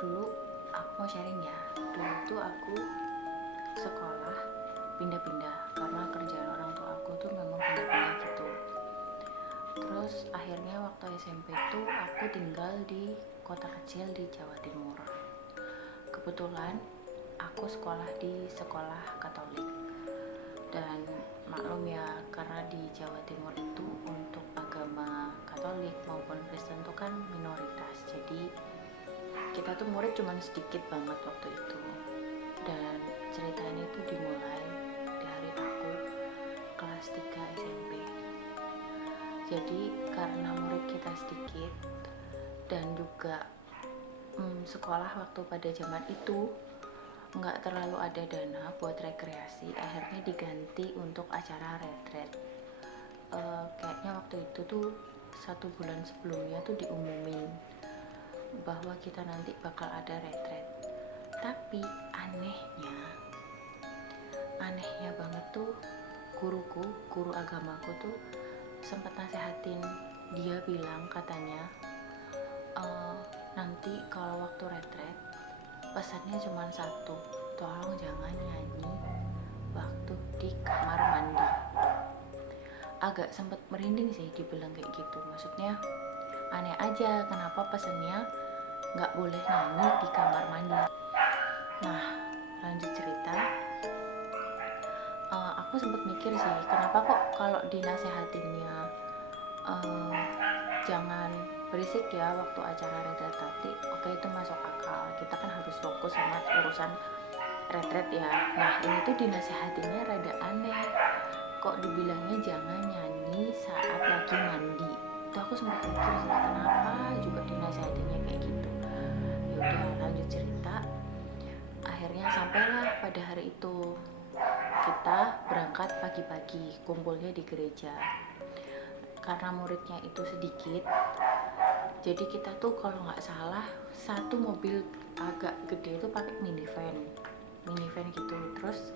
Dulu aku mau sharing ya. Dulu tuh aku sekolah pindah-pindah karena kerjaan orang tua aku tuh memang pindah-pindah gitu. Terus akhirnya waktu SMP tuh aku tinggal di kota kecil di Jawa Timur. Kebetulan aku sekolah di sekolah Katolik. Dan maklum ya, karena di Jawa Timur itu untuk agama Katolik maupun Kristen itu kan minoritas. Jadi kita tuh murid cuman sedikit banget waktu itu. Dan ceritanya itu dimulai dari aku kelas 3 SMP. Jadi karena murid kita sedikit dan juga sekolah waktu pada zaman itu nggak terlalu ada dana buat rekreasi, akhirnya diganti untuk acara retret. Kayaknya waktu itu tuh 1 bulan sebelumnya tuh diumumin bahwa kita nanti bakal ada retret. Tapi anehnya banget tuh, guru agamaku tuh sempat nasehatin. Dia bilang katanya nanti kalau waktu retret pesannya cuma satu, tolong jangan nyanyi waktu di kamar mandi. Agak sempet merinding sih dibilang kayak gitu. Maksudnya aneh aja, kenapa pesannya nggak boleh nyanyi di kamar mandi. Nah, lanjut cerita. Aku sempet mikir sih, kenapa kok kalau dinasehatinnya jangan berisik ya waktu acara retret nanti. Oke, itu masuk akal, kita kan harus fokus sama urusan retret ya. Nah, ini tuh dinasehatinya rada aneh, kok dibilangnya jangan nyanyi saat lagi mandi. Itu aku sempat mikir sih, kenapa juga dinasehatinya kayak gitu. Yaudah, lanjut cerita. Akhirnya sampailah pada hari itu. Kita berangkat pagi-pagi, kumpulnya di gereja. Karena muridnya itu sedikit, jadi kita tuh kalau nggak salah satu mobil agak gede itu pakai minivan gitu. Terus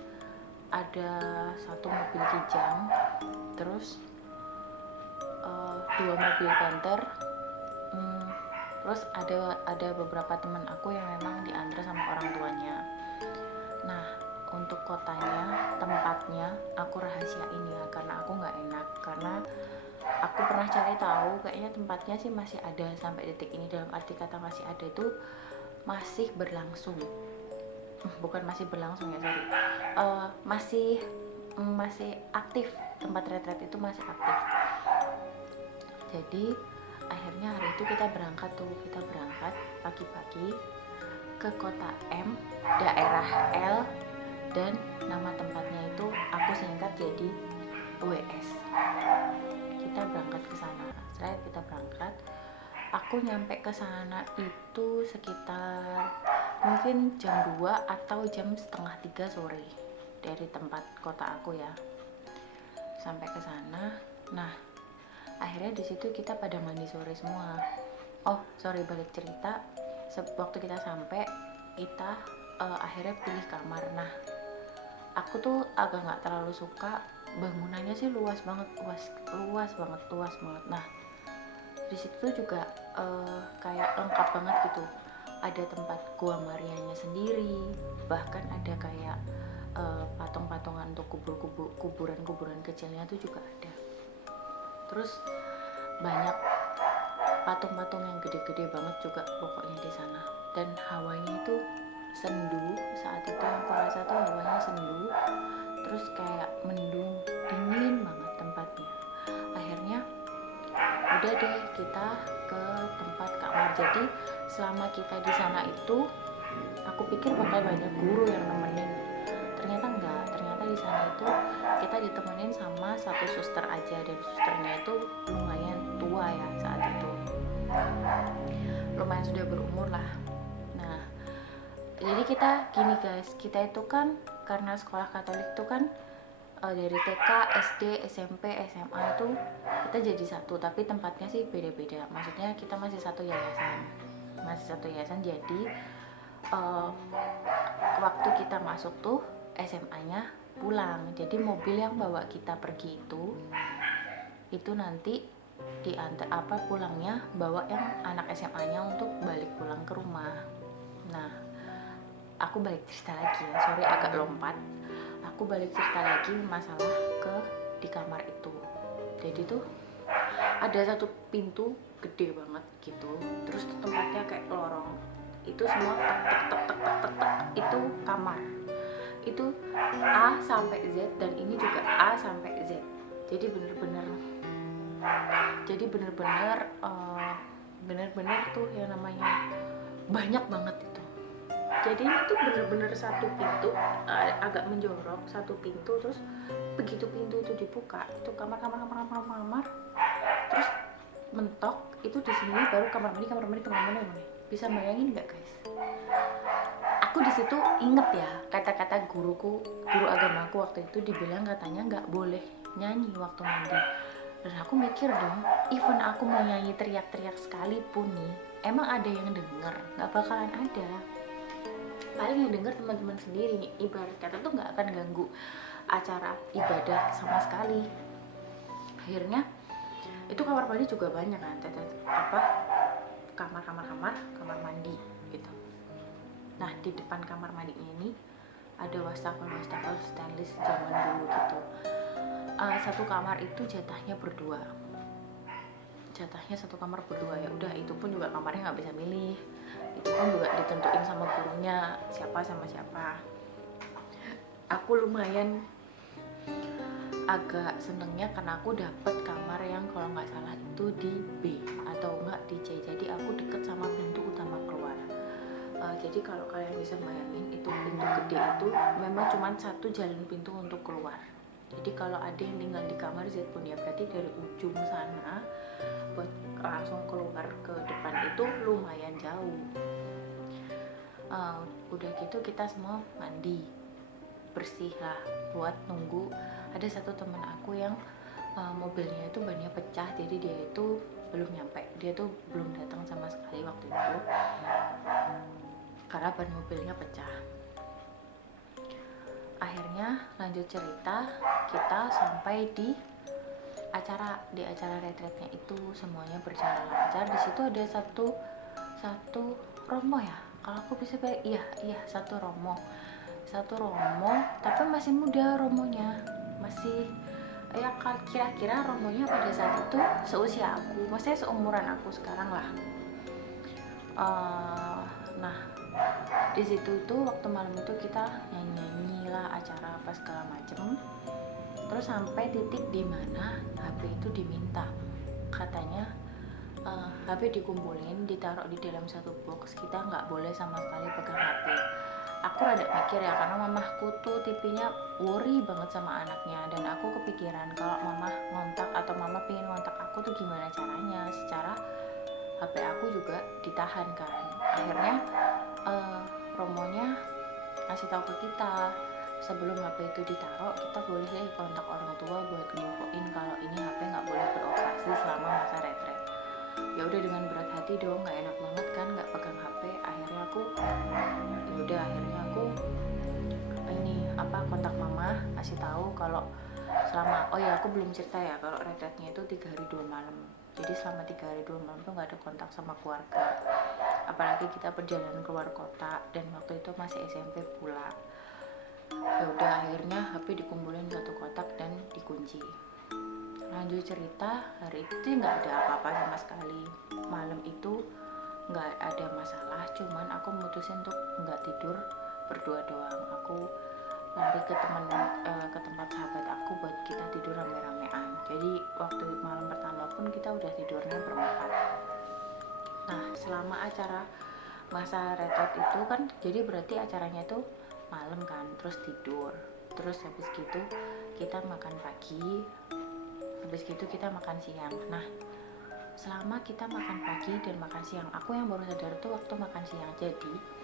ada satu mobil kijang, terus 2 mobil Panther. Terus ada beberapa teman aku yang memang diantar sama orang tuanya. Nah, untuk kotanya, tempatnya aku rahasiain ya, karena aku nggak enak, karena aku pernah cari tahu, kayaknya tempatnya sih masih ada sampai detik ini. Dalam arti kata masih ada itu masih berlangsung, bukan masih berlangsung ya, sorry, masih aktif. Tempat retret itu masih aktif. Jadi akhirnya hari itu kita berangkat pagi-pagi ke kota M, daerah L, dan nama tempatnya itu aku singkat jadi WS. Kita berangkat ke sana. Setelah kita berangkat, aku nyampe ke sana itu sekitar mungkin jam 2 atau jam setengah 3 sore dari tempat kota aku ya. Sampai ke sana. Nah, akhirnya di situ kita pada mandi sore semua. Oh, sorry, balik cerita. Waktu kita sampai, kita akhirnya pilih kamar. Nah, aku tuh agak nggak terlalu suka, bangunannya sih luas banget. Nah, di situ juga kayak lengkap banget gitu. Ada tempat gua Marianya sendiri, bahkan ada kayak patung-patungan untuk kuburan kecilnya tuh juga ada. Terus banyak patung-patung yang gede-gede banget juga pokoknya di sana. Dan hawanya itu sendu. Saat itu aku rasa tuh hawanya sendu, terus kayak mendung, dingin banget tempatnya. Akhirnya udah deh, kita ke tempat kamar. Jadi selama kita di sana itu aku pikir bakal banyak guru yang nemenin. Ternyata enggak, ternyata di sana itu kita ditemenin sama satu suster aja, dan susternya itu lumayan tua ya saat itu, lumayan sudah berumur lah. Nah, jadi kita gini guys, kita itu kan karena sekolah Katolik itu kan dari TK, SD, SMP, SMA itu kita jadi satu, tapi tempatnya sih beda-beda. Maksudnya kita masih satu yayasan. Jadi waktu kita masuk tuh SMA-nya pulang. Jadi mobil yang bawa kita pergi itu nanti pulangnya bawa yang anak SMA-nya untuk balik pulang ke rumah. Nah, aku balik cerita lagi ya, sorry agak lompat. Aku balik cerita lagi masalah di kamar itu. Jadi tuh ada satu pintu gede banget gitu, terus tempatnya kayak lorong. Itu semua tek itu kamar. Itu A sampai Z, dan ini juga A sampai Z. Jadi bener-bener tuh yang namanya banyak banget itu. Jadi ini tuh bener-bener satu pintu, agak menjorok satu pintu, terus begitu pintu itu dibuka, itu kamar, terus mentok itu di sini baru kamar mandi. Bisa bayangin nggak guys? Aku di situ inget ya kata-kata guru agamaku waktu itu, dibilang katanya nggak boleh nyanyi waktu mandi. Dan aku mikir dong, even aku mau nyanyi teriak-teriak sekalipun nih, emang ada yang denger? Nggak bakalan ada. Paling yang denger teman-teman sendiri, ibarat kata tuh nggak akan ganggu acara ibadah sama sekali. Akhirnya itu kamar mandi juga banyak kan, kamar mandi gitu. Nah, di depan kamar mandinya ini ada wastafel stainless zaman dulu gitu. Satu kamar itu jatahnya satu kamar berdua. Ya udah, itu pun juga kamarnya nggak bisa milih, itu pun juga ditentuin sama gurunya siapa sama siapa. Aku lumayan agak senengnya karena aku dapet kamar yang kalau nggak salah itu di B atau enggak di C, jadi aku deket sama pintu utama keluar. Jadi kalau kalian bisa bayangin, itu pintu gede itu memang cuma satu jalan pintu untuk keluar. Jadi kalau ada yang tinggal di kamar Z pun ya berarti dari ujung sana buat langsung keluar ke depan itu lumayan jauh. Udah gitu kita semua mandi bersih lah buat nunggu. Ada satu teman aku yang mobilnya itu bannya pecah, jadi dia itu belum nyampe, dia tuh belum datang sama sekali waktu itu karena ban mobilnya pecah. Akhirnya lanjut cerita, kita sampai di acara retretnya itu semuanya berjalan lancar. Di situ ada satu romo ya, kalau aku bisa satu romo, tapi masih muda romonya, masih ya kira-kira romonya pada saat itu seusia aku, maksudnya seumuran aku sekarang lah. Nah, di situ tuh waktu malam itu kita nyanyi lah, acara apa segala macem. Terus sampai titik dimana HP itu diminta, katanya HP dikumpulin, ditaruh di dalam satu box, kita nggak boleh sama sekali pegang HP. Aku rada mikir ya, karena mamahku tuh tipenya worry banget sama anaknya, dan aku kepikiran kalau mamah ngontak atau mama pengen ngontak aku tuh gimana caranya, secara HP aku juga ditahan kan. Akhirnya romonya ngasih tahu ke kita, sebelum HP itu ditaruh kita boleh deh kontak orang tua buat nginfoin kalau ini HP nggak boleh beroperasi selama masa retret. Ya udah, dengan berat hati dong, nggak enak banget kan nggak pegang HP. Akhirnya aku kontak mama, kasih tahu kalau selama aku belum cerita ya kalau retretnya itu 3 hari 2 malam. Jadi selama 3 hari 2 malam tuh nggak ada kontak sama keluarga, apalagi kita perjalanan keluar kota dan waktu itu masih SMP pula. Ya udah, akhirnya HP dikumpulin satu kotak dan dikunci. Lanjut cerita, hari itu nggak ada apa-apa sama sekali. Malam itu nggak ada masalah, cuman aku mutusin untuk nggak tidur berdua doang. Aku lari ke tempat sahabat aku buat kita tidur rame-ramean. Jadi waktu malam pertama pun kita udah tidurnya berempat. Nah, selama acara masa retret itu kan, jadi berarti acaranya itu malam kan, terus tidur, terus habis gitu kita makan pagi, habis gitu kita makan siang. Nah, selama kita makan pagi dan makan siang, aku yang baru sadar tuh waktu makan siang. Jadi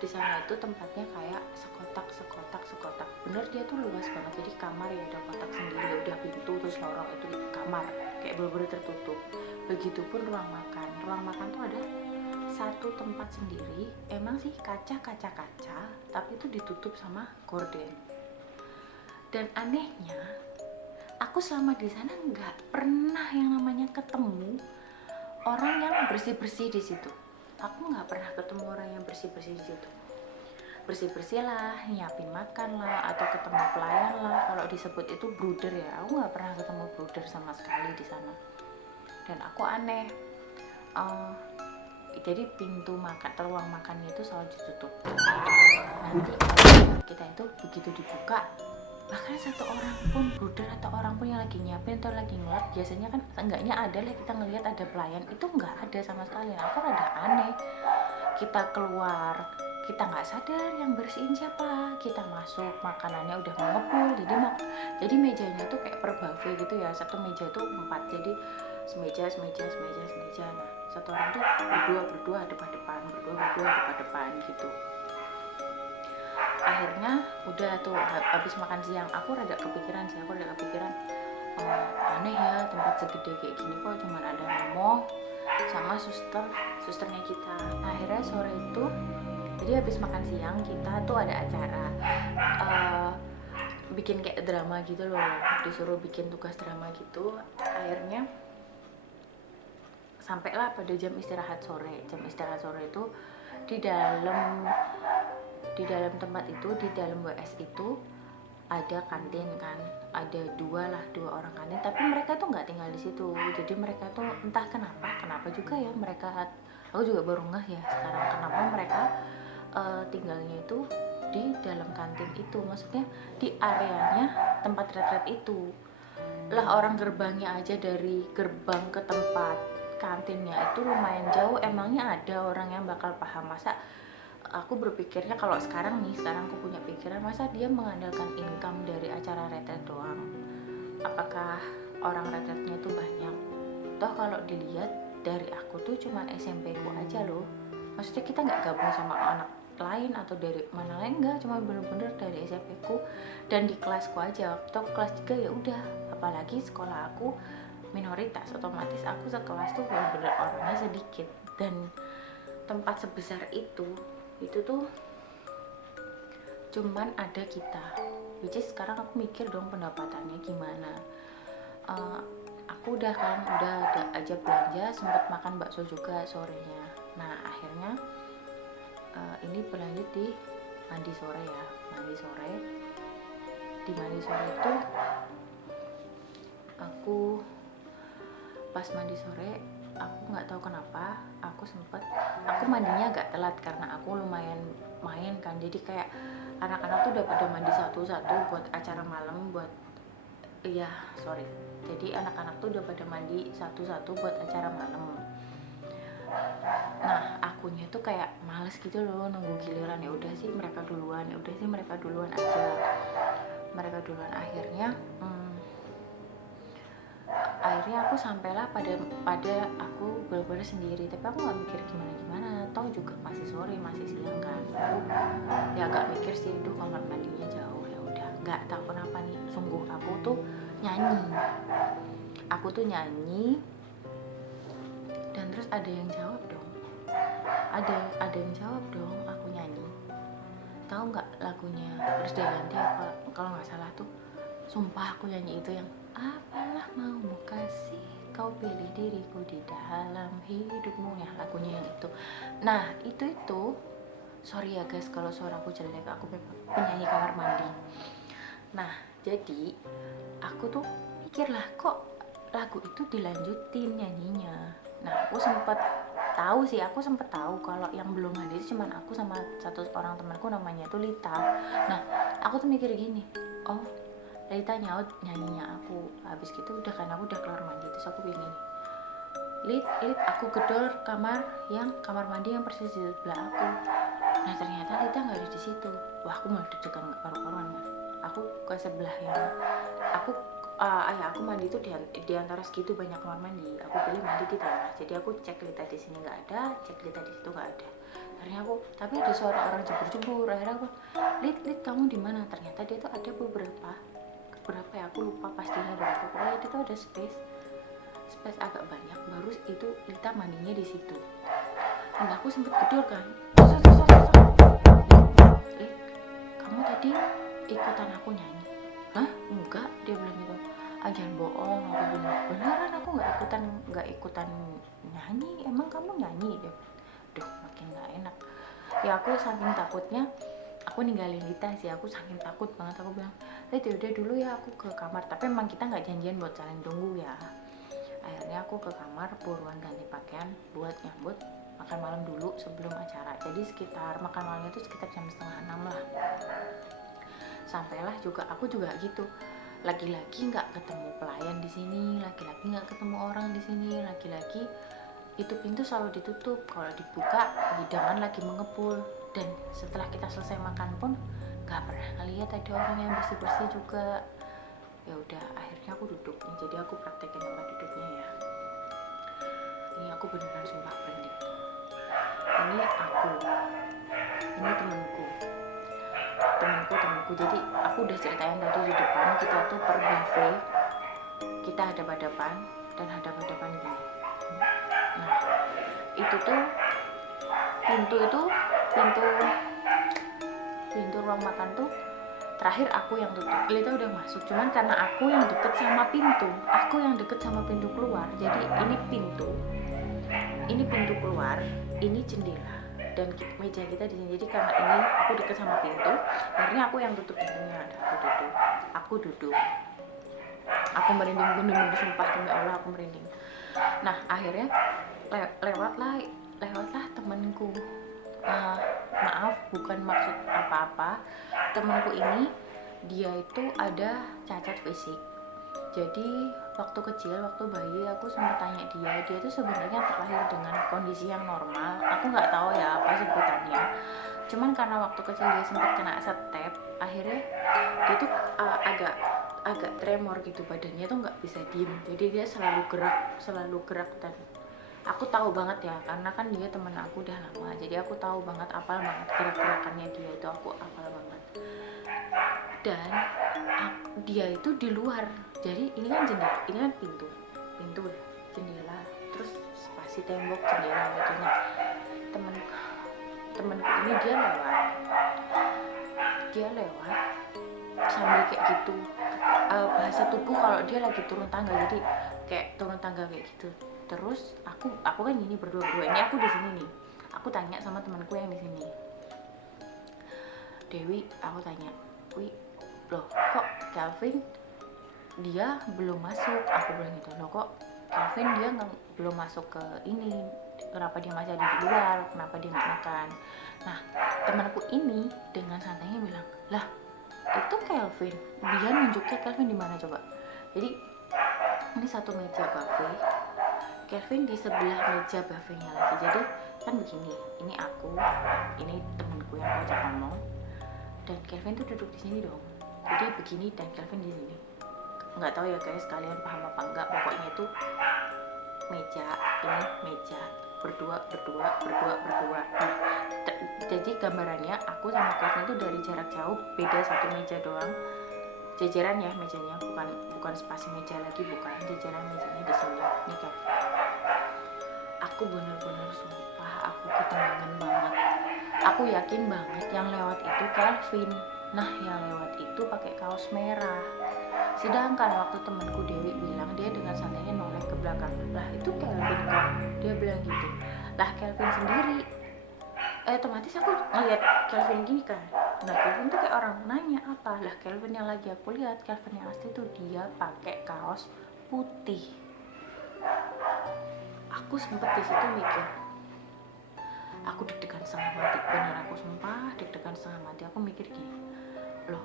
di sana itu tempatnya kayak sekotak, bener dia tuh luas banget. Jadi kamar ya ada kotak sendiri, udah pintu, terus lorong itu kamar kayak bener-bener tertutup. Begitupun ruang makan tuh ada satu tempat sendiri, emang sih kaca, tapi itu ditutup sama gorden. Dan anehnya aku selama di sana nggak pernah yang namanya ketemu orang yang bersih-bersih di situ. Aku nggak pernah ketemu orang yang bersih-bersih di situ. Bersih-bersih lah, nyiapin makan lah, atau ketemu pelayan lah. Kalau disebut itu bruder ya, aku nggak pernah ketemu bruder sama sekali di sana. Dan aku aneh. Jadi pintu makan, ruang makannya itu selalu ditutup. Nanti kalau kita itu begitu dibuka, bahkan satu orang pun bruder atau orang pun yang lagi nyiapin atau lagi ngelap, biasanya kan enggaknya ada lah kita ngelihat ada pelayan, itu nggak ada sama sekali. Aku rada aneh. Kita keluar, kita nggak sadar yang bersihin siapa. Kita masuk, makanannya udah mengepul, jadi mejanya tuh kayak per buffet gitu ya. Satu meja tuh 4, jadi semeja. Nah, satu orang tuh berdua depan-depan, berdua depan gitu. Akhirnya udah tuh habis makan siang, aku rada kepikiran, aneh ya, tempat segede kayak gini kok cuman ada Romo sama susternya kita. Akhirnya sore itu, jadi habis makan siang kita tuh ada acara bikin kayak drama gitu loh, disuruh bikin tugas drama gitu. Akhirnya sampailah pada jam istirahat sore itu di dalam tempat itu, di dalam WS itu ada kantin kan, ada dua orang kantin, tapi mereka tuh nggak tinggal di situ. Jadi mereka tuh entah kenapa juga ya, aku juga baru ngeh ya sekarang kenapa mereka tinggalnya itu di dalam kantin itu, maksudnya di areanya tempat retret itu lah. Orang gerbangnya aja, dari gerbang ke tempat kantinnya itu lumayan jauh. Emangnya ada orang yang bakal paham? Masa aku berpikirnya kalau sekarang aku punya pikiran, masa dia mengandalkan income dari acara retret doang? Apakah orang retretnya itu banyak? Toh kalau dilihat dari aku tuh cuman SMP ku aja loh, maksudnya kita nggak gabung sama anak lain atau dari mana lain, enggak, cuma bener-bener dari SMP ku dan di kelasku aja. Toh kelas 3 ya udah, apalagi sekolah aku minoritas, otomatis aku sekelas tuh bener-bener orangnya sedikit. Dan tempat sebesar itu tuh cuman ada kita, which is sekarang aku mikir dong pendapatannya gimana. Aku udah ada aja belanja, sempat makan bakso juga sorenya. Nah akhirnya ini berlanjut di mandi sore ya. Di mandi sore itu aku pas mandi sore, aku nggak tahu kenapa aku mandinya agak telat karena aku lumayan main kan. Jadi kayak anak-anak tuh udah pada mandi satu-satu buat acara malam, jadi anak-anak tuh udah pada mandi satu-satu buat acara malam. Nah akunya tuh kayak males gitu loh nunggu giliran, ya udah sih mereka duluan aja. Akhirnya aku sampailah pada aku bener-bener sendiri, tapi aku nggak mikir gimana, toh juga masih sore, masih siang kan. Ya agak mikir sih, kamar mandinya jauh, ya udah. Nggak tahu kenapa nih, sungguh aku tuh nyanyi dan terus ada yang jawab dong, aku nyanyi. Tahu nggak lagunya Krisdayanti apa kalau nggak salah tuh, sumpah aku nyanyi itu yang apalah maumu kasih, kau pilih diriku di dalam hidupmu, ya lagunya yang itu. Nah itu sorry ya guys kalau suaraku jelek, aku penyanyi kamar mandi. Nah jadi aku tuh mikir lah, kok lagu itu dilanjutin nyanyinya. Nah aku sempet tahu kalau yang belum mandi itu cuman aku sama satu orang temanku, namanya tuh Lita. Nah aku tuh mikir gini, oh Lita nyaut nyanyinya aku. Habis gitu udah kan, aku udah keluar mandi, terus aku gini, Lit, aku gedor kamar mandi yang persis di sebelah aku. Nah ternyata Lita nggak ada di situ. Wah aku malah deg-degan nggak karu-karuan kan. Aku ke sebelah yang aku mandi itu di antara segitu banyak kamar mandi. Aku pilih mandi di tengah. Jadi aku cek Lita di sini nggak ada, cek Lita di situ nggak ada. Akhirnya tapi ada suara orang jebur-jebur. Akhirnya aku, Lit kamu di mana? Ternyata dia tuh ada beberapa ya, aku lupa pastinya berapa. Pokoknya itu tuh ada space agak banyak, baru itu Lita mandinya di situ. Dan aku sempet gedor kan, Lit, kamu tadi ikutan aku nyanyi? Hah? Enggak, dia bilang gitu. jangan bohong, aku bilang beneran aku nggak ikutan nyanyi, emang kamu nyanyi? Dia, duh makin nggak enak ya. Aku saking takutnya aku ninggalin Lita sih, aku saking takut banget. Aku bilang udah dulu ya, aku ke kamar. Tapi emang kita nggak janjian buat saling tunggu ya. Akhirnya aku ke kamar buruan ganti pakaian buat nyambut makan malam dulu sebelum acara. Jadi sekitar makan malamnya itu sekitar jam 5:30 lah. Sampailah juga aku juga gitu, lagi-lagi nggak ketemu pelayan di sini, lagi-lagi nggak ketemu orang di sini, lagi-lagi itu pintu selalu ditutup, kalau dibuka hidangan lagi mengepul. Dan setelah kita selesai makan pun nggak pernah ngeliat ada orang yang bersih-bersih juga. Ya udah akhirnya aku duduk, jadi aku praktekin tempat duduknya ya. Ini aku beneran sumpah merinding. Ini aku, ini temenku. Jadi aku udah ceritain tadi di depan, kita tuh per buffet, kita hadap-hadapan dan hadap-hadapan gini. Nah itu tuh pintu ruang makan tuh terakhir aku yang tutup. Lita udah masuk, cuman karena aku yang deket sama pintu keluar, jadi ini pintu keluar, ini jendela dan meja kita di sini. Jadi karena ini aku deket sama pintu, akhirnya aku yang tutup pintunya. Aku duduk, aku merinding bener-bener, sumpah demi Allah aku merinding. Nah akhirnya lewatlah temanku. Maaf bukan maksud apa-apa, temanku ini dia itu ada cacat fisik. Jadi waktu kecil, waktu bayi, aku sempat tanya dia tuh sebenarnya terlahir dengan kondisi yang normal. Aku nggak tahu ya apa sebutannya. Cuman karena waktu kecil dia sempat kena step, akhirnya dia tuh agak tremor gitu, badannya tuh nggak bisa diem. Jadi dia selalu gerak dan aku tahu banget ya, karena kan dia temen aku udah lama. Jadi aku tahu banget, apal banget gerak-gerakannya dia itu, aku apal banget. Dan dia itu di luar, jadi ini kan jendela, ini kan pintu jendela, terus spasi tembok jendela gitu. Nah temenku ini dia lewat sambil kayak gitu, bahasa tubuh kalau dia lagi turun tangga, jadi kayak turun tangga kayak gitu. Terus aku kan gini berdua ini aku di sini nih, aku tanya sama temanku yang di sini, Dewi, aku tanya, loh kok Kelvin dia belum masuk? Aku bilang gitu, loh kok Kelvin dia belum masuk ke ini, kenapa dia masih ada di luar, kenapa dia nggak makan? Nah temanku ini dengan santainya bilang, lah itu Kelvin, dia nunjuknya Kelvin di mana coba. Jadi ini satu meja buffet, Kelvin di sebelah meja buffetnya lagi. Jadi kan begini, ini aku, ini temanku yang aku ajak ngomong, dan Kelvin tuh duduk di sini dong. Jadi begini dan Kelvin di sini. Nggak tahu ya guys, kalian paham apa enggak? Pokoknya itu meja, ini meja berdua. Nah, jadi gambarannya aku sama Kelvin itu dari jarak jauh, beda satu meja doang. Jajaran ya mejanya, bukan spasi meja lagi, bukan, jajaran mejanya di sini. Ini Kelvin. Aku bener-bener sumpah, aku ketenangan banget. Aku yakin banget yang lewat itu Kelvin. Nah yang lewat itu pakai kaos merah. Sedangkan waktu temanku Dewi bilang, dia dengan santainya noleh ke belakang, lah itu Kelvin kok, dia bilang gitu. Lah Kelvin sendiri, otomatis aku ngeliat Kelvin gini kan. Nah Kelvin tuh kayak orang nanya apa, lah Kelvin yang lagi aku lihat, Kelvin yang asli tuh dia pakai kaos putih. Aku sempet di situ mikir, aku deg-degan setengah mati, bener aku sumpah deg-degan setengah mati. Aku mikir gini, loh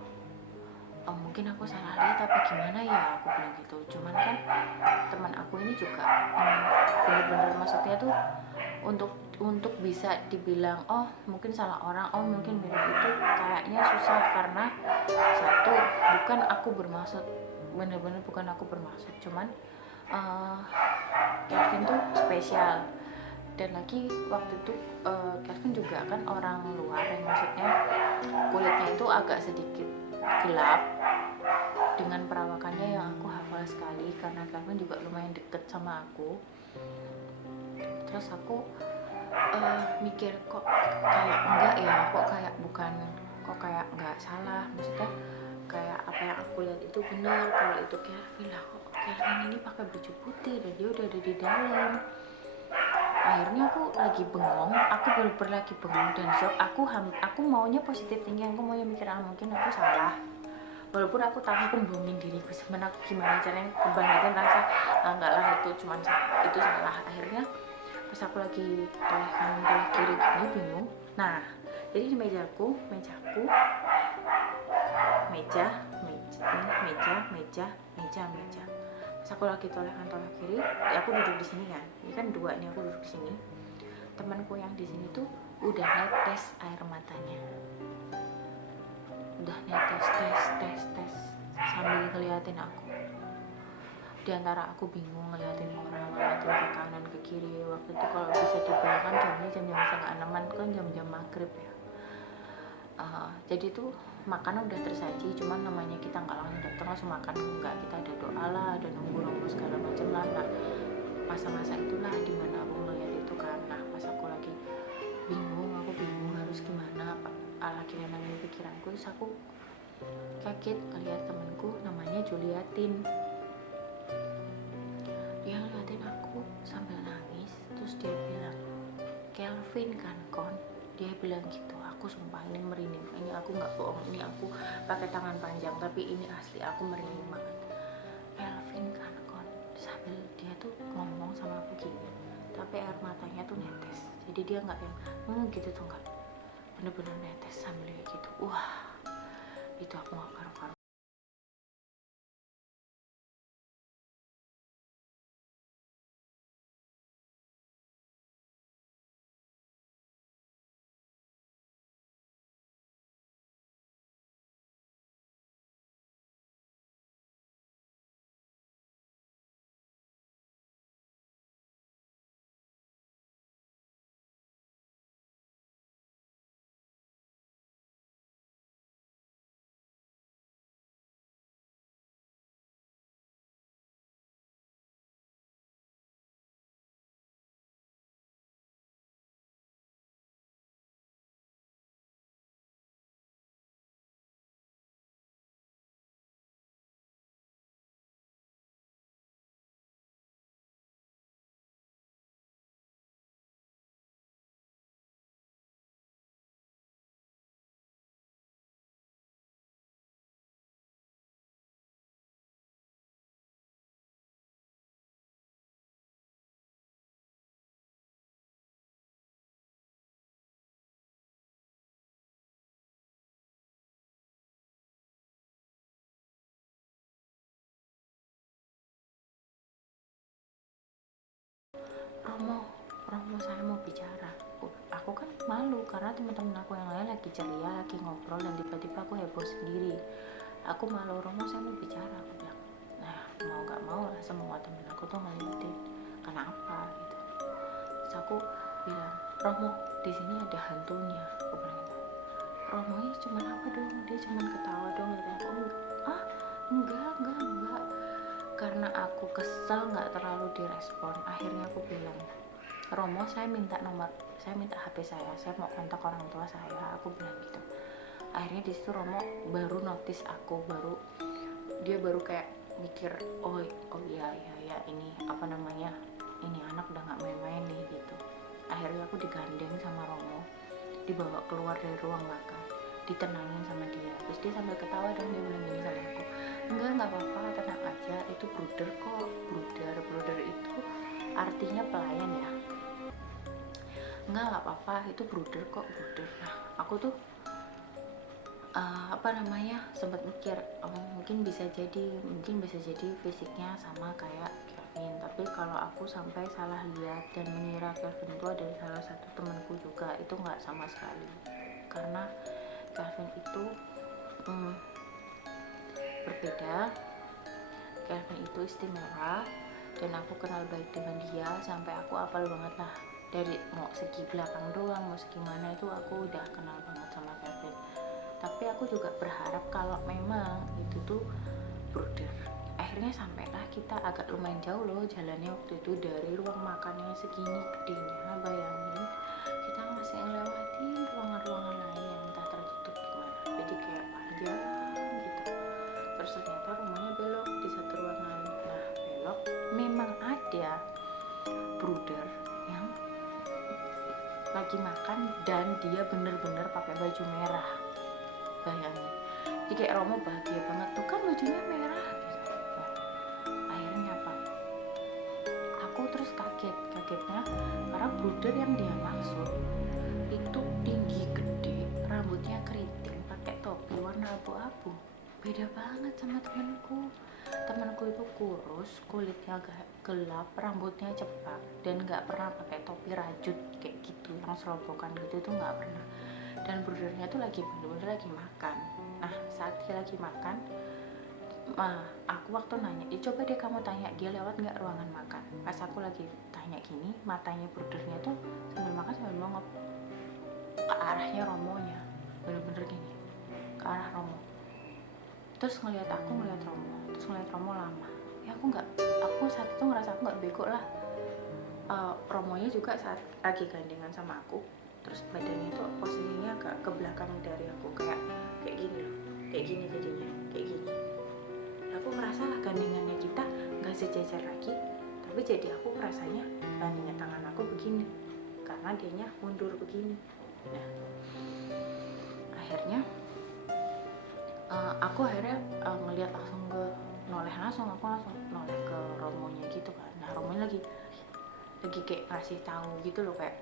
mungkin aku salah lihat apa gimana ya, aku bilang gitu. Cuman kan teman aku ini juga bener-bener maksudnya tuh untuk bisa dibilang oh mungkin salah orang, oh mungkin mirip itu, kayaknya susah. Karena satu, bukan aku bermaksud, bener-bener bukan aku bermaksud, cuman Kelvin tuh spesial. Dan lagi waktu itu Kelvin juga kan orang luar, yang maksudnya kulitnya itu agak sedikit gelap, dengan perawakannya yang aku hafal sekali karena Kelvin juga lumayan deket sama aku. Terus aku mikir kok kayak enggak ya, kok kayak bukan, kok kayak enggak salah, maksudnya kayak apa yang aku lihat itu benar, kalau itu Kelvin. Lah kok Kelvin ini pakai baju putih dan dia udah ada di dalam. Akhirnya aku lagi bengong, aku bener-bener lagi bengong dan shock. Aku maunya positif thinking, aku maunya mikir mungkin aku salah, walaupun aku tahu aku bohongin diriku. Sebenarnya aku gimana caranya kebanyakan rasa enggak lah, itu cuma itu salah. Akhirnya pas aku lagi toleh kanan toleh kiri gini bingung. Nah jadi di mejaku meja pas aku lagi toleh kanan toleh kiri, ya aku duduk di sini kan, ini kan dua nih, aku duduk di sini. Temanku yang di sini tuh udah netes air matanya, udah netes tes sambil ngeliatin aku. Di antara aku bingung ngeliatin orang, ngeliatin ke kanan ke kiri. Waktu itu kalau bisa dibilang kan jamnya jam-jam setengah enaman, kan jam-jam maghrib ya. Jadi tuh makanan udah tersaji, cuman namanya kita nggak langsung datang langsung makan, nggak, kita ada doa lah, ada nunggu segala macam lah. Nah masa-masa itulah dimana aku ngeliat itu kan. Nah pas aku lagi bingung harus gimana, lagi nenangin pikiranku, terus aku kaget lihat temanku namanya Juliatin. Dia ngeliatin aku sambil nangis, terus dia bilang, Kelvin kan kon, dia bilang gitu. Aku sumpah ini merinding, ini aku nggak bohong, ini aku pakai tangan panjang tapi ini asli, aku merinding banget. Kelvin kan kon, sambil dia tuh ngomong sama aku gini, tapi air matanya tuh netes. Jadi dia nggak yang gitu tuh, nggak, bener-bener netes sambil kayak gitu. Wah itu aku nggak karu-karu. Romo saya mau bicara. Aku kan malu karena teman-teman aku yang lain lagi ceria, lagi ngobrol, dan tiba-tiba aku heboh sendiri. Aku malu. Romo saya mau bicara, aku bilang. Nah mau nggak mau lah, semua temen aku tuh ngeliatin, kenapa gitu. Terus aku bilang, Romo di sini ada hantunya, aku bilang gitu. Romo ini cuman apa dong, dia cuman ketawa dong gitu. Aku enggak, karena aku kesel nggak terlalu direspon. Akhirnya aku bilang, Romo saya minta HP saya mau kontak orang tua saya, aku bilang gitu. Akhirnya disitu Romo baru notice aku, dia baru kayak mikir, oh iya ini apa namanya, ini anak udah nggak main-main nih gitu. Akhirnya aku digandeng sama Romo, dibawa keluar dari ruang makan, ditenangin sama dia. Terus dia sambil ketawa dan dia bilang gini sama aku, nggak apa-apa, tenang aja, itu brother kok. Brother itu artinya pelayan ya. Nggak apa-apa, itu brother kok, brother. Nah aku tuh sempat mikir, mungkin bisa jadi fisiknya sama kayak Kelvin. Tapi kalau aku sampai salah lihat dan mengira Kelvin itu adalah salah satu temanku juga, itu nggak sama sekali. Karena Kelvin itu berbeda. Kelvin itu istimewa dan aku kenal baik dengan dia sampai aku hafal banget lah, dari mau segi belakang doang, mau segi mana itu aku udah kenal banget sama Kelvin. Tapi aku juga berharap kalau memang itu tuh brother. Akhirnya sampailah kita agak lumayan jauh loh jalannya waktu itu, dari ruang makan yang segini gedenya, bayangin kita masih ngelewatin ruangan-ruangan lain yang entah tertutup gimana, jadi kayak panjang gitu. lagi makan dan dia bener-bener pakai baju merah, bayangin. Jadi kayak Romo bahagia banget, tuh kan bajunya merah gitu. Nah, akhirnya apa, aku terus kagetnya karena bruder yang dia maksud itu tinggi gede, rambutnya keriting, pakai topi warna abu-abu. Beda banget sama temanku itu kurus, kulitnya gelap, rambutnya cepak, dan nggak pernah pakai topi rajut kayak gitu yang serobokan gitu, itu nggak pernah. Dan brudernya tuh lagi bener-bener lagi makan. Nah, saat dia lagi makan, aku waktu nanya, coba deh kamu tanya dia lewat nggak ruangan makan. Pas aku lagi tanya gini, matanya brudernya tuh sambil makan sambil nongok ke arahnya Romonya, bener-bener gini, ke arah Romo. Terus ngeliat Romo, terus ngeliat Romo lama. Ya aku saat itu ngerasa aku nggak bego lah. Romonya juga saat lagi gandengan sama aku, terus badannya itu posisinya agak ke belakang dari aku, kayak gini loh, kayak gini jadinya, kayak gini. Aku ngerasa lah gandengannya kita nggak sejajar lagi, tapi jadi aku rasanya gandengan tangan aku begini karena dianya mundur begini. Nah, akhirnya aku ngelihat langsung aku langsung noleh ke Romonya gitu kan. Nah, Romonya lagi kayak ngasih tahu gitu loh, kayak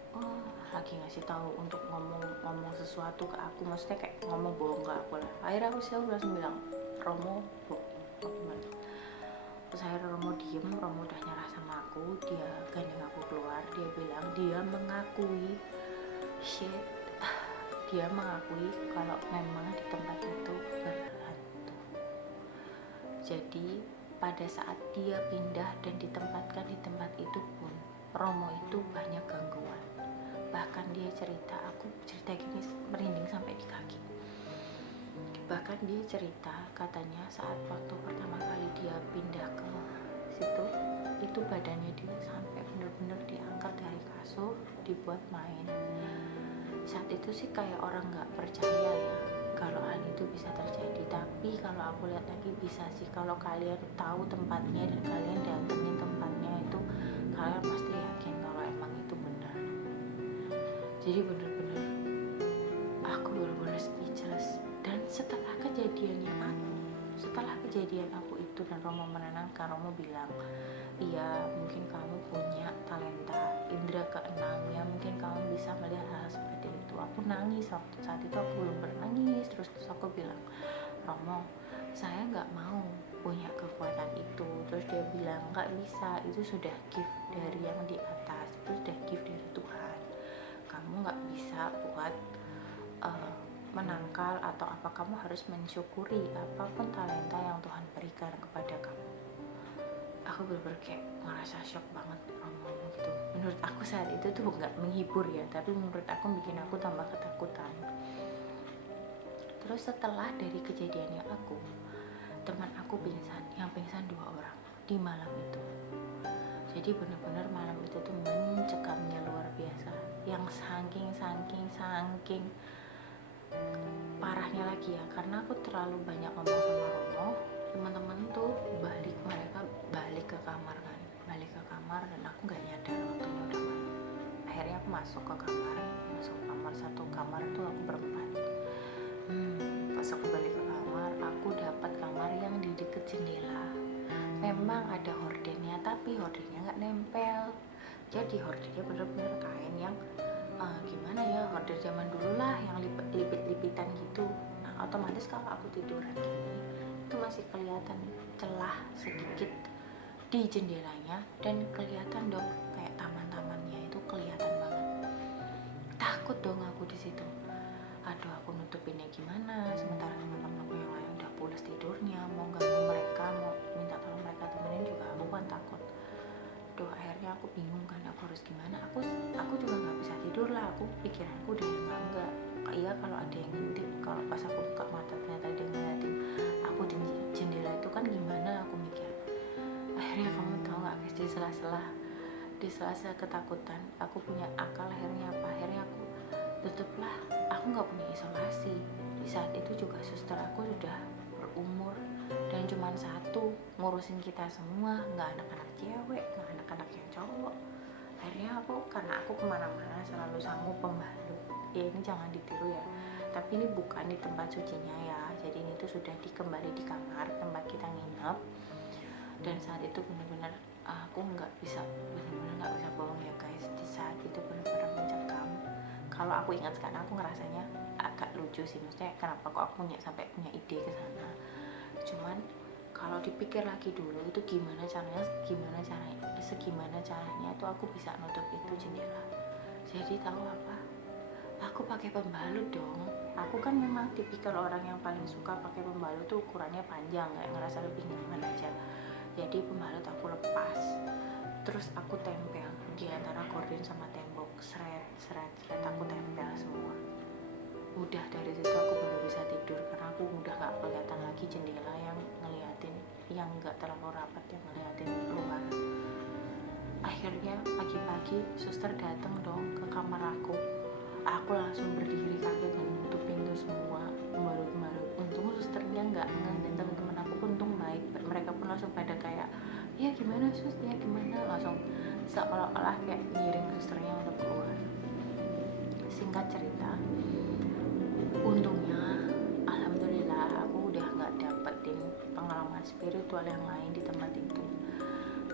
lagi ngasih tahu untuk ngomong sesuatu ke aku, maksudnya kayak ngomong bohong ke aku lah. Akhirnya aku langsung bilang, Romo gimana. Terus akhirnya Romo diem, Romo udah nyerah sama aku, dia gandeng aku keluar, dia bilang dia mengakui kalau memang di tempat itu berhantu. Jadi pada saat dia pindah dan ditempatkan di tempat itu pun, Romo itu banyak gangguan. Bahkan dia cerita, aku cerita gini merinding sampai di kaki. Bahkan dia cerita, katanya saat waktu pertama kali dia pindah ke situ, itu badannya dia sampai bener-bener diangkat dari kasur, dibuat main. Saat itu sih kayak orang nggak percaya ya kalau hal itu bisa terjadi, tapi kalau aku lihat lagi bisa sih. Kalau kalian tahu tempatnya dan kalian datengin tempatnya itu, kalian pasti yakin kalau emang itu benar. Jadi bener-bener aku bener-bener speechless. Dan setelah kejadian aku itu dan Romo menenangkan, Romo bilang, iya mungkin kamu punya talenta indera keenam ya, mungkin kamu bisa melihat hal seperti itu. Aku nangis waktu saat itu, aku belum nangis. Terus aku bilang, Romo, saya nggak mau punya kekuatan itu. Terus dia bilang, nggak bisa, itu sudah gift dari yang di atas, itu sudah gift dari Tuhan. Kamu nggak bisa buat menangkal atau apa, kamu harus mensyukuri apapun talenta yang Tuhan berikan kepada kamu. Aku bener-bener kayak ngerasa shock banget ngomong gitu. Menurut aku saat itu tuh nggak menghibur ya, tapi menurut aku bikin aku tambah ketakutan. Terus setelah dari kejadiannya aku, teman aku pingsan, yang pingsan 2 orang di malam itu. Jadi bener-bener malam itu tuh mencekamnya luar biasa, yang saking parahnya lagi ya, karena aku terlalu banyak ngomong sama Romo. Teman-teman tuh mereka balik ke kamar dan aku nggak nyadar waktunya udah malam. Akhirnya aku masuk kamar, satu kamar tuh aku berempat. Pas aku balik ke kamar, aku dapat kamar yang di deket jendela. Memang ada hordennya, tapi hordennya nggak nempel. Jadi hordennya bener-bener kain yang gimana ya, horden zaman dulu lah, yang lipit-lipitan gitu. Nah, otomatis kalau aku tiduran gini, itu masih kelihatan celah sedikit di jendelanya, dan kelihatan dong kayak taman-tamannya itu kelihatan banget. Takut dong aku di situ. Aduh, aku nutupinnya gimana, sementara teman-teman aku yang lain udah pulas tidurnya, mau ganggu mereka, mau minta tolong mereka temenin juga aku kan takut. Aduh, akhirnya aku bingung kan, aku harus gimana. Aku juga nggak bisa tidur lah, aku pikiranku udah yang enggak. Iya, kalau ada yang ngintip, kalau pas aku buka mata ternyata ada yang ngeliatin aku di jendela itu kan gimana, aku mikir. Akhirnya kamu tahu nggak guys, di sela-sela ketakutan aku punya akal. Akhirnya aku tutuplah, aku nggak punya isolasi. Di saat itu juga suster aku sudah berumur dan cuma satu ngurusin kita semua, nggak anak-anak cewek, nggak anak-anak yang cowok. Akhirnya karena aku kemana-mana selalu sanggup pembalut, ya ini jangan ditiru ya, tapi ini bukan di tempat sucinya ya, jadi ini tuh sudah kembali di kamar tempat kita nginep. Dan saat itu benar-benar aku nggak bisa bohong ya guys, di saat itu benar-benar mencekam. Kalau aku ingat sekarang aku ngerasanya agak lucu sih, maksudnya kenapa kok aku sampai punya ide ke sana. Cuman kalau dipikir lagi dulu itu segimana caranya itu aku bisa nutup itu jendela. Jadi tahu apa? Aku pakai pembalut dong. Aku kan memang tipikal orang yang paling suka pakai pembalut tuh ukurannya panjang, kayak ngerasa lebih nyaman aja. Jadi pembalut aku lepas, terus aku tempel di antara gorden sama tembok, seret aku tempel semua. Udah dari situ aku baru bisa tidur karena aku udah gak kelihatan lagi jendela yang ngeliatin, yang gak terlalu rapat yang ngeliatin luar. Akhirnya pagi-pagi suster datang dong ke kamar aku langsung berdiri kaget dan nutup pintu semua, membalut. Untung susternya nggak, dan teman-teman aku pun untung baik, mereka pun langsung pada kayak ya gimana sus, ya gimana, langsung seolah-olah kayak ngiring susternya untuk keluar. Singkat cerita, untungnya alhamdulillah aku udah nggak dapetin pengalaman spiritual yang lain di tempat itu.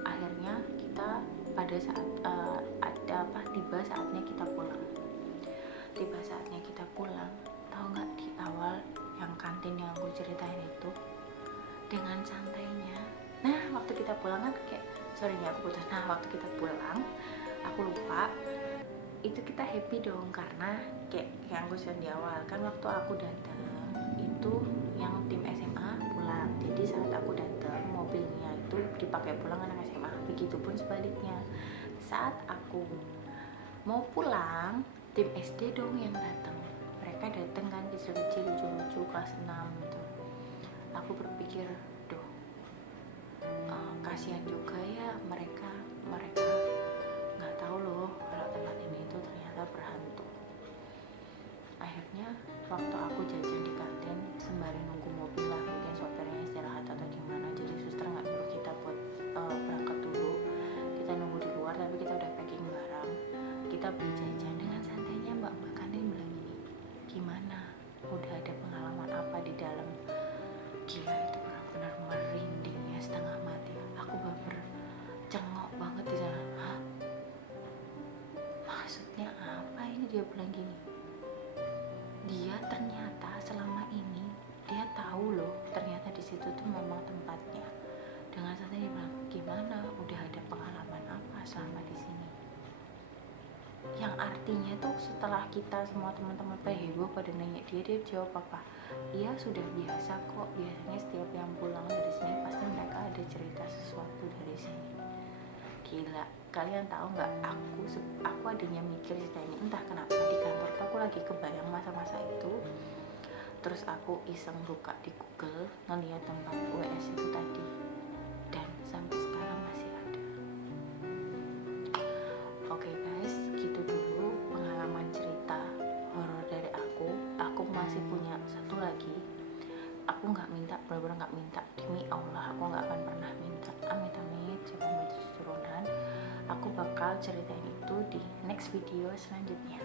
Akhirnya kita pada saat tiba saatnya kita pulang. Tahu nggak, di awal yang kantin yang aku ceritain itu dengan santainya, waktu kita pulang kan kayak waktu kita pulang aku lupa itu kita happy dong, karena kayak yang aku cerita di awal kan, waktu aku datang itu yang tim SMA pulang, jadi saat aku datang mobilnya itu dipakai pulang anak SMA. Begitupun sebaliknya, saat aku mau pulang tim SD dong yang datang. Mereka datang kan kecil-kecil lucu-lucu kelas 6 gitu. Aku berpikir, kasihan juga ya mereka nggak tahu loh kalau tempat ini itu ternyata berhantu. Akhirnya waktu aku jajan di kantin sembari nunggu mobil lah, mungkin sopirnya istirahat atau gimana, jadi suster nggak nyuruh kita buat berangkat dulu, kita nunggu di luar tapi kita udah packing barang, kita beli jajan. Dengan santainya mbak kantin bilang gini, gimana, udah ada pengalaman apa di dalam? Gila, itu benar-benar merinding ya, setengah mati. Aku bener cengok banget di sana. Hah? Maksudnya apa ini? Dia bilang gini, dia ternyata selama ini dia tahu loh ternyata di situ tuh memang tempatnya. Dengan santai dia bilang, gimana, udah ada pengalaman apa selama di sini? Yang artinya tuh setelah kita semua teman-teman pada heboh pada nanya dia jawab apa? Iya sudah biasa kok, biasanya setiap yang pulang dari sini pasti mereka ada cerita sesuatu dari sini. Gila, kalian tahu nggak, aku adanya mikir cerita ini, entah kenapa di kantor tuh aku lagi kebayang masa-masa itu. Terus aku iseng buka di Google ngeliat tempat WS itu tadi, dan sampai sekarang masih ada. Oke guys, gitu dulu pengalaman cerita horor dari aku. Aku masih punya satu lagi. Aku nggak minta, benar-benar nggak minta, demi Allah aku nggak akan pernah minta, amit-amit siapa mau turunan. Aku bakal ceritain itu di next video selanjutnya.